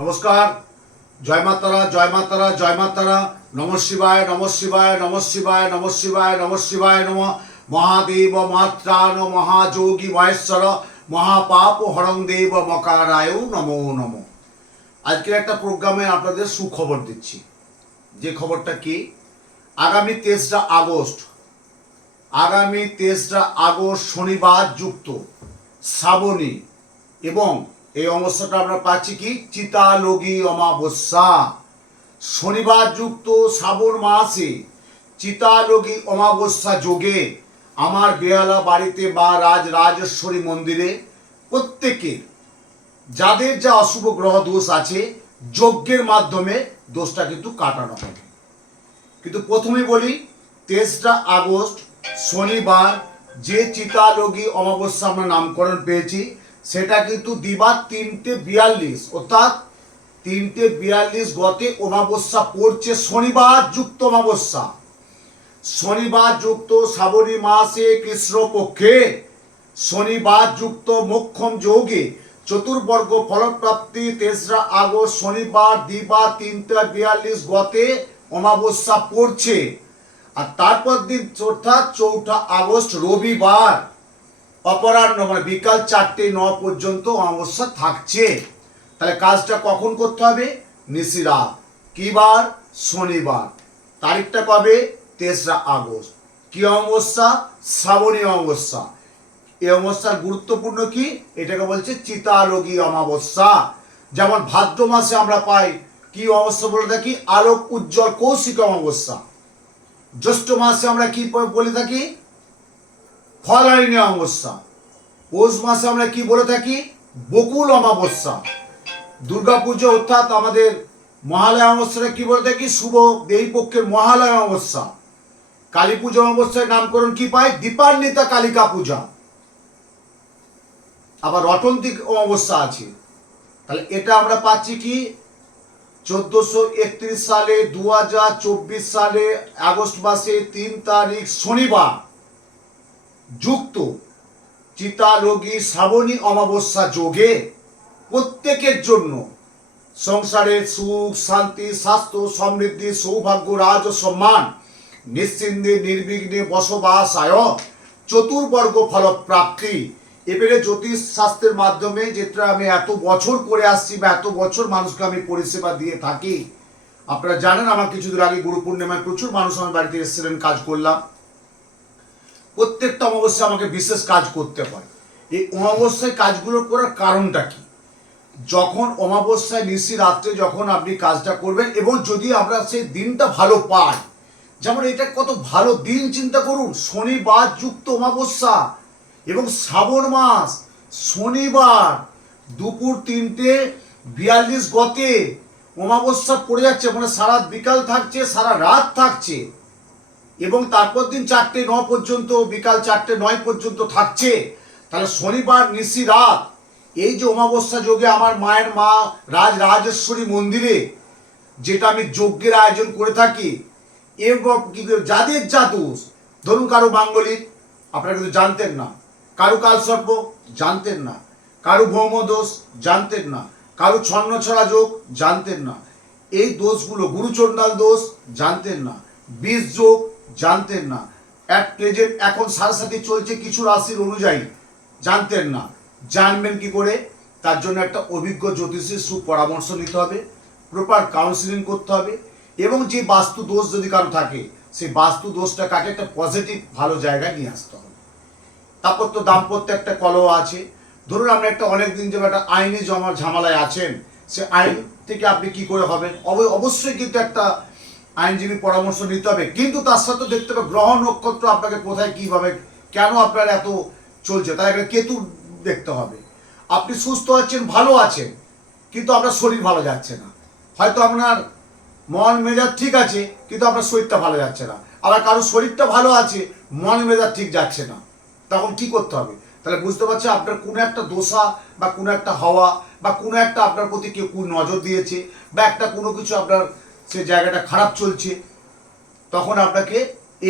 নমস্কার। জয় মাতারা, জয় মাতারা, জয় মাতারা। নম শিবায়, নম শিবায়, নম শিবায়, নম শিবায়, নম শিবায় নম। মহাদেব মাত্রাণ মহাযোগী মহেশ্বর মহাপাপ হরং দেব মকারায় নমো নম। আজকের একটা প্রোগ্রামে আপনাদের সুখবর দিচ্ছি। যে খবরটা কি, আগামী 23 আগস্ট শনিবার যুক্ত শ্রাবণী এবং এই অমাবস্যাটা আমরা পাচ্ছি কি চিতালোগী অমাবস্যা। শনিবার যুক্ত শ্রাবণ মাসে চিতালোগী অমাবস্যা যোগে আমার বেহালা বাড়িতে বা রাজেশ্বরী মন্দিরে প্রত্যেকের যাদের যা অশুভ গ্রহ দোষ আছে যজ্ঞের মাধ্যমে দোষটা কিন্তু কাটানো হবে। কিন্তু প্রথমে বলি 23 আগস্ট শনিবার যে চিতালোগী অমাবস্যা আমরা নামকরণ পেয়েছি সেটা কিন্তু দিবা 3:42 অর্থাৎ 3:42 গতে অমাবস্যা পড়ছে। শনিবার যুক্ত অমাবস্যা, শনিবার যুক্ত শ্রাবণী মাসে কৃষ্ণপক্ষে শনিবার যুক্ত মোক্ষম যোগে চতুর্বর্গ ফলপ্রাপ্তি 23 আগস্ট শনিবার দিবা 3:42 গতে অমাবস্যা পড়ছে। আর তারপর দিন অর্থাৎ 4 আগস্ট রবিবার অপরাহ্ন মানে বিকাল 4:09 পর্যন্ত অমাবস্যা থাকছে। তাহলে কাজটা কখন করতে হবে? নিশিরাত। কি বার? শনিবার। তারিখটা কবে? 23 আগস্ট। কি অমাবস্যা? শ্রাবণী অমাবস্যা। এই অমাবস্যার গুরুত্বপূর্ণ কি? এটাকে বলছে চিতালোগী অমাবস্যা। যেমন ভাদ্র মাসে আমরা পাই কি অমাবস্যা বলে থাকি? আলোক উজ্জ্বল কৌশিক অমাবস্যা। জ্যৈষ্ঠ মাসে আমরা কি বলে থাকি? ফলাইনী অমাবস্যা। পৌষ মাসে আমরা কি বলে থাকি? বকুল অমাবস্যা। দুর্গাপুজো অর্থাৎ আমাদের মহালয়া অমাবস্যাটা কি বলে থাকি? শুভ দেবী পক্ষের মহালয়া অমাবস্যা। কালী পুজো অমাবস্যার নামকরণ কি পাই? দীপান্বিতা কালিকা পূজা। আবার রটন্তিক অমাবস্যা আছে। তাহলে এটা আমরা পাচ্ছি কি 1431 সালে 2024 সালে আগস্ট মাসে 3 তারিখ শনিবার যুক্ত চিতালোগী শ্রাবণী অমাবস্যা যোগে প্রত্যেকের জন্য সংসারের সুখ শান্তি স্বাস্থ্য সমৃদ্ধি সৌভাগ্য রাজ সম্মান নিশ্চিন্তে নির্বিঘ্নে বসবাসায় চতুর্বর্গ ফলপ্রাপ্তি। এবারে জ্যোতিষ শাস্ত্রের মাধ্যমে যেটা আমি এত বছর করে আসছি বা এত বছর মানুষকে আমি পরিষেবা দিয়ে থাকি, আপনারা জানেন আমার কিছুদিন আগে গুরু পূর্ণিমায় প্রচুর মানুষ আমার বাড়িতে এসেছিলেন, কাজ করলাম। প্রত্যেকটা অমাবস্যায় আমাকে বিশেষ কাজ করতে হয়। এই অমাবস্যায় কাজগুলো করার কারণটা কি? যখন অমাবস্যায় নিশি রাত্রে যখন আপনি কাজটা করবেন এবং যদি আমরা সেই দিনটা ভালো পাই, যেমন এটা কত ভালো দিন চিন্তা করুন, শনিবার যুক্ত অমাবস্যা এবং শ্রাবণ মাস শনিবার দুপুর 3:42 গতে অমাবস্যা পড়ে যাচ্ছে, মানে সারা বিকাল থাকছে সারা রাত থাকছে এবং তারপর দিন 4:09 পর্যন্ত বিকাল 4:09 পর্যন্ত থাকছে। তাহলে শনিবার নিশি রাত এই যে অমাবস্যা যোগে আমার মায়ের মা রাজেশ্বরী মন্দিরে যেটা আমি যজ্ঞের আয়োজন করে থাকি এবং যাদের যা দোষ, ধরুন কারো মাঙ্গলিক আপনারা কিন্তু জানতেন না, কারো কালসর্প জানতেন না, কারো ভৌম দোষ জানতেন না, কারো ছন্নছড়া যোগ জানতেন না, এই দোষগুলো গুরুচণ্ডাল দোষ জানতেন না, বিষ যোগ জানতেন না, অ্যাট প্রেজেন্ট এখন সারাসাথী চলছে কিছু রাশির অনুযায়ী জানতেন না। জানবেন কি করে? তার জন্য একটা অভিজ্ঞ জ্যোতিষীর সুপরামর্শ নিতে হবে, প্রপার কাউন্সিলিং করতে হবে এবং যে বাস্তু দোষ যদি কারো থাকে সেই বাস্তু দোষটা কাটে একটা পজিটিভ ভালো জায়গায় নিয়ে আসতে হবে। তারপর তো দাম্পত্য একটা কলহ আছে। ধরুন আপনি একটা অনেকদিন যে একটা আইনি জমা ঝামেলায় আছেন, সে আইন থেকে আপনি কি করে হবেন? অবশ্যই কিন্তু একটা আইনজীবী পরামর্শ নিতে হবে, কিন্তু তার সাথে দেখতে হবে গ্রহ নক্ষত্র আপনাকে কোথায় কিভাবে কেন আপনার এত চলছে, তাই একটা কেতু দেখতে হবে। আপনি সুস্থ আছেন, ভালো আছেন, কিন্তু আপনার শরীর ভালো যাচ্ছে না, হয়তো আপনার মন মেজাজ ঠিক আছে কিন্তু আপনার শরীরটা ভালো যাচ্ছে না, আবার কারো শরীরটা ভালো আছে মন মেজাজ ঠিক যাচ্ছে না, তখন কি করতে হবে? তাহলে বুঝতে পারছি আপনার কোনো একটা দোষা বা কোনো একটা হাওয়া বা কোনো একটা আপনার প্রতি কেউ নজর দিয়েছে বা একটা কোনো কিছু আপনার সে জায়গাটা খারাপ চলছে, তখন আপনাকে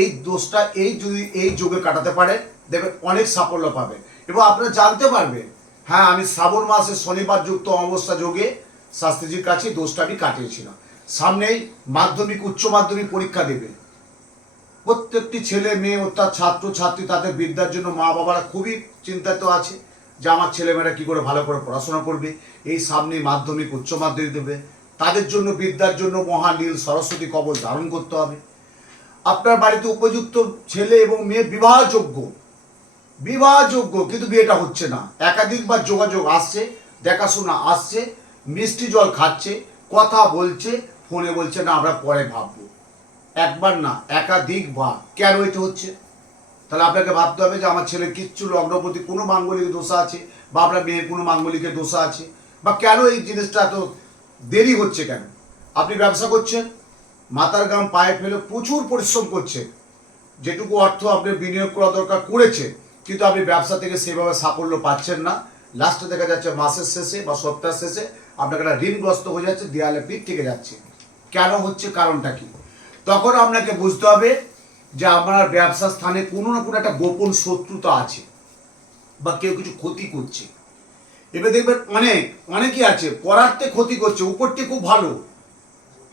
এই দোষটা যদি এই যোগে কাটাতে পারে দেখবেন অনেক সাফল্য পাবে এবং আপনারা জানতে পারবেন হ্যাঁ আমি শ্রাবণ মাসে শনিবার যুক্ত অমাবস্যা যোগে শাস্ত্রীজির কাছে দোষটা আমি কাটিয়েছিলাম। সামনেই মাধ্যমিক উচ্চ মাধ্যমিক পরীক্ষা দেবে, প্রত্যেকটি ছেলে মেয়ে অর্থাৎ ছাত্র ছাত্রী তাদের বিদ্যার জন্য মা বাবারা খুবই চিন্তিত আছে যে আমার ছেলেমেয়েরা কী করে ভালো করে পড়াশোনা করবে। এই সামনে মাধ্যমিক উচ্চ মাধ্যমিক দেবে, তাদের জন্য বিদ্যার জন্য মহানীল সরস্বতী কবচ ধারণ করতে হবে। আপনার বাড়িতে উপযুক্ত ছেলে এবং মেয়ে বিবাহযোগ্য, কিন্তু বিয়েটা হচ্ছে না। একাধিকবার যোগাযোগ আসছে, দেখাশোনা আসছে, মিষ্টি জল খাচ্ছে, কথা বলছে, ফোনে বলছে না আমরা পরে ভাববো। একবার না, একাধিকবার। কেন এটা হচ্ছে? তাহলে আপনাকে ভাবতে হবে যে আমার ছেলের কিচ্ছু লগ্নপতি কোনো মাঙ্গলিক দোষা আছে, বা আপনার মেয়ের কোনো মাঙ্গলিকের দোষা আছে, বা কেন এই জিনিসটা এত দেরি হচ্ছে কেন? আপনি ব্যবসা করছেন, মাথার ঘাম পায়ে ফেলে প্রচুর পরিশ্রম করছেন, যেটুকু অর্থ আপনি বিনিয়োগ করা দরকার করেছে, কিন্তু আপনি ব্যবসা থেকে সেভাবে সাফল্য পাচ্ছেন না। লাস্টে দেখা যাচ্ছে মাসের শেষে বা সপ্তাহের শেষে আপনাকে একটা ঋণগ্রস্ত হয়ে যাচ্ছে, দেয়ালে পিঠ থেকে যাচ্ছে। কেন হচ্ছে, কারণটা কি? তখন আপনাকে বুঝতে হবে যে আপনার ব্যবসা স্থানে কোনো না কোনো একটা গোপন শত্রুতা আছে, বা কেউ কিছু ক্ষতি করছে। এবার দেখবেন অনেকই আছে পরার্থে ক্ষতি করছে, উপরটি খুব ভালো,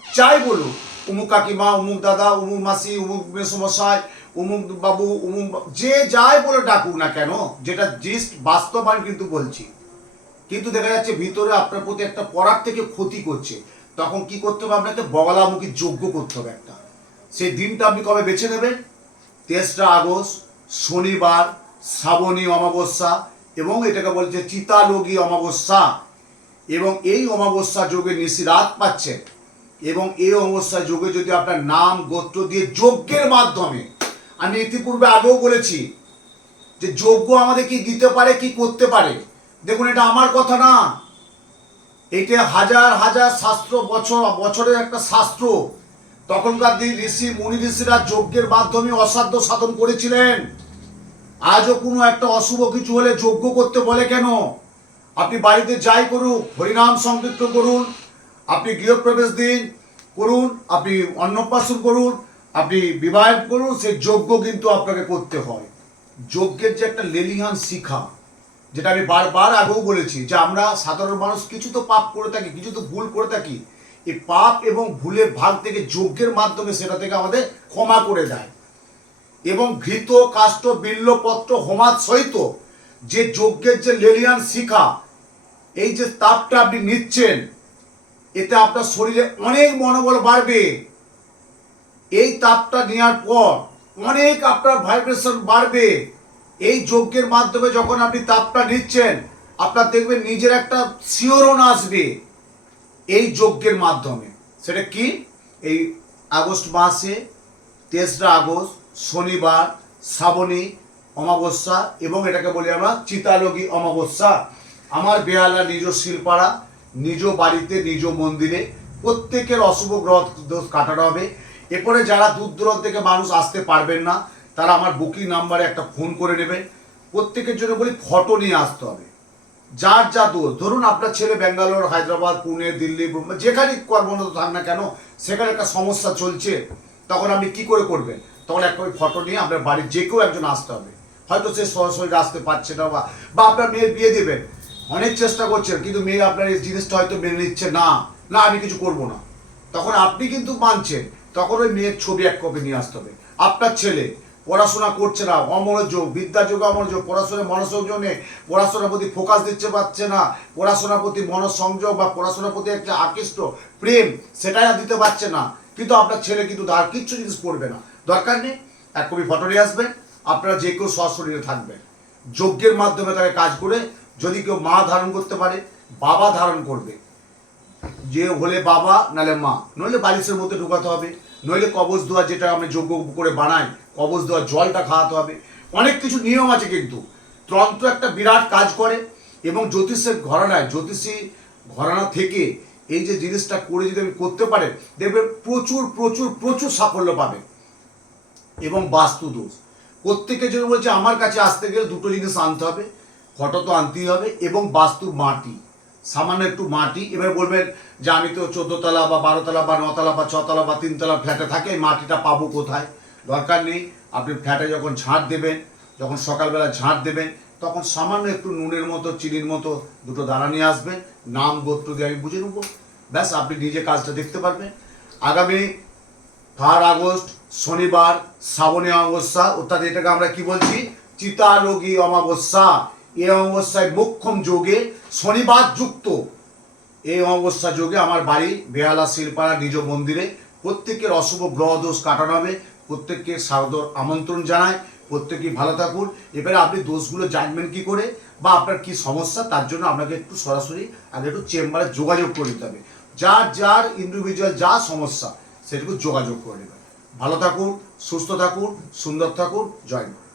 চাই বলুন অমুক কাকিমা, অমুক দাদা, অমুক মাসি, অমুক মেসমশাই, অমুক বাবু, যে যাই বলে ডাকুক না কেন, যেটা জিস্ট বাস্তব আমি কিন্তু বলছি, কিন্তু দেখা যাচ্ছে ভিতরে আপনার প্রতি একটা পরার থেকে ক্ষতি করছে। তখন কি করতে হবে? আপনাকে বগলামুখী যজ্ঞ করতে হবে একটা। সেই দিনটা আপনি কবে বেছে নেবেন? 3রা আগস্ট, শনিবার, শ্রাবণী অমাবস্যা, এবং এটাকে বলছে চিতালোগী অমাবস্যা। এবং এই অমাবস্যা যোগে নিশিরাত পাচ্ছেন, এবং এই অমাবস্যা যোগে যদি আপনার নাম গোত্র দিয়ে যজ্ঞের মাধ্যমে, আমি ইতিপূর্বে আগেও বলেছি যে যজ্ঞ আমাদের কি দিতে পারে, কি করতে পারে। দেখুন, এটা আমার কথা না, এটা হাজার হাজার শাস্ত্র, বছরের একটা শাস্ত্র। তখনকার দিন ঋষি মুনি ঋষিরা যজ্ঞের মাধ্যমে অসাধ্য সাধন করেছিলেন। আজও কোনো একটা অশুভ কিছু হলে যজ্ঞ করতে বলে কেন? আপনি বাড়িতে যাই করুন, হরিনাম সংকীর্তন করুন, আপনি গৃহপ্রবেশ দিন করুন, আপনি অন্নপ্রাশন করুন, আপনি বিবাহ করুন, সেই যজ্ঞ কিন্তু আপনাকে করতে হয়। যজ্ঞের যে একটা লেলিহান শিখা, যেটা আমি বারবার আগেও বলেছি, যে আমরা সাধারণ মানুষ কিছু তো পাপ করে থাকি, কিছু তো ভুল করে থাকি। এই পাপ এবং ভুলের ভাগ থেকে যজ্ঞের মাধ্যমে সেটা থেকে আমাদের ক্ষমা করে দেয়। এবং ঘৃত কাষ্ঠ বিল্লপত্র হোমাত সহিত যে যজ্ঞের যে লেলিয়ান শিখা, এই যে তাপটা আপনি নিচ্ছেন, এতে আপনার শরীরে অনেক মনোবল বাড়বে। এই তাপটা নেওয়ার পর অনেক আপনার ভাইব্রেশন বাড়বে। এই যজ্ঞের মাধ্যমে যখন আপনি তাপটা নিচ্ছেন, আপনার দেখবেন নিজের একটা শিহরণ আসবে এই যজ্ঞের মাধ্যমে। সেটা কি? এই আগস্ট মাসে 3রা আগস্ট, শনিবার, শ্রাবণী অমাবস্যা, এবং এটাকে বলি আমরা চিতালোগী অমাবস্যা। আমার বেহালা নিজ শিলপাড়া, নিজ বাড়িতে, নিজ মন্দিরে প্রত্যেকের অশুভ গ্রহ দোষ কাটানো হবে। এরপরে যারা দূর দূরান্ত থেকে মানুষ আসতে পারবেন না, তারা আমার বুকিং নাম্বারে একটা ফোন করে নেবেন। প্রত্যেকের জন্য বলি ফটো নিয়ে আসতে হবে। যার যা দোষ, ধরুন আপনার ছেলে ব্যাঙ্গালোর, হায়দ্রাবাদ, পুনে, দিল্লি, বোম্বে, যেখানে কর্মরত থাক না কেন, সেখানে একটা সমস্যা চলছে, তখন আপনি কি করে করবেন? তখন একটা ফটো নিয়ে আপনার বাড়ির যে কেউ একজন আসতে হবে। হয়তো সে সরাসরি আসতে পারছে না, বা আপনার মেয়ের বিয়ে দেবেন, অনেক চেষ্টা করছেন, কিন্তু মেয়ে আপনার এই জিনিসটা হয়তো মেনে নিচ্ছে না, আমি কিছু করব না। তখন আপনি কিন্তু মানছেন, তখন ওই মেয়ের ছবি এক কপি নিয়ে আসতে হবে। আপনার ছেলে পড়াশোনা করছে না, অমনোযোগ, বিদ্যাযোগ অমনোযোগ, পড়াশোনায় মনোসংযোগ নেই, পড়াশোনার প্রতি ফোকাস দিতে পারছে না, পড়াশোনার প্রতি মনোসংযোগ বা পড়াশোনার প্রতি একটা আকৃষ্ট প্রেম, সেটাই দিতে পারছে না, কিন্তু আপনার ছেলে কিন্তু তার কিচ্ছু জিনিস পড়বে না। দরকার নেই, এক কপি ফটো নিয়ে আসবেন, আপনারা যে কেউ সশরীরে থাকবেন। যজ্ঞের মাধ্যমে তাকে কাজ করে, যদি কেউ মা ধারণ করতে পারে, বাবা ধারণ করবে, যে হলে বাবা, নাহলে মা, নইলে বালিশের মধ্যে ঢুকাতে হবে, নইলে কবচ দেওয়া, যেটা আমি যজ্ঞ করে বানাই, কবচ দেওয়া জলটা খাওয়াতে হবে। অনেক কিছু নিয়ম আছে, কিন্তু তন্ত্র একটা বিরাট কাজ করে। এবং জ্যোতিষের ঘরানায়, জ্যোতিষী ঘরানা থেকে এই যে জিনিসটা করে যদি আমি করতে পারেন, দেখবেন প্রচুর প্রচুর প্রচুর সাফল্য পাবেন। এবং বাস্তু দোষ, প্রত্যেকের জন্য বলছে আমার কাছে আসতে গেলে দুটো জিনিস আনতে হবে, ফটো তো আনতেই হবে, এবং বাস্তুর মাটি, সামান্য একটু মাটি। এবার বলবেন যে আমি তো 14 তলা বা 12 তলা বা 9 তলা বা 6 তলা বা 3 তলা ফ্ল্যাটে থাকে, এই মাটিটা পাবো কোথায়? দরকার নেই, আপনি ফ্ল্যাটে যখন ঝাঁট দেবেন, যখন সকালবেলা ঝাঁট দেবেন, তখন সামান্য একটু নুনের মতো, চিনির মতো দুটো দানা নিয়ে আসবেন, নাম গোত্র দিয়ে আমি বুঝে নেবো, ব্যাস আপনি নিজে কাজটা দেখতে পারবেন। আগামী 3 আগস্ট শনিবার শ্রাবণী অমাবস্যা, অর্থাৎ এটাকে আমরা কি বলছি, চিতারোগী অমাবস্যা। এই অমাবস্যায় মোক্ষম যোগে শনিবার যুক্ত এই অমাবস্যা যোগে আমার বাড়ি বেহালা শিলপাড়া নিজ মন্দিরে প্রত্যেকের অশুভ গ্রহ দোষ কাটানো হবে। প্রত্যেককে সাদর আমন্ত্রণ জানায়, প্রত্যেকেই ভালো থাকুন। এবারে আপনি দোষগুলো জানবেন কি করে বা আপনার কি সমস্যা, তার জন্য আপনাকে একটু সরাসরি আগে একটু চেম্বারে যোগাযোগ করে নিতে হবে। যার যার ইন্ডিভিজুয়াল যা সমস্যা সেটুকু যোগাযোগ করে নেবেন। ভালো থাকুন, সুস্থ থাকুন, সুন্দর থাকুন, জয় মা।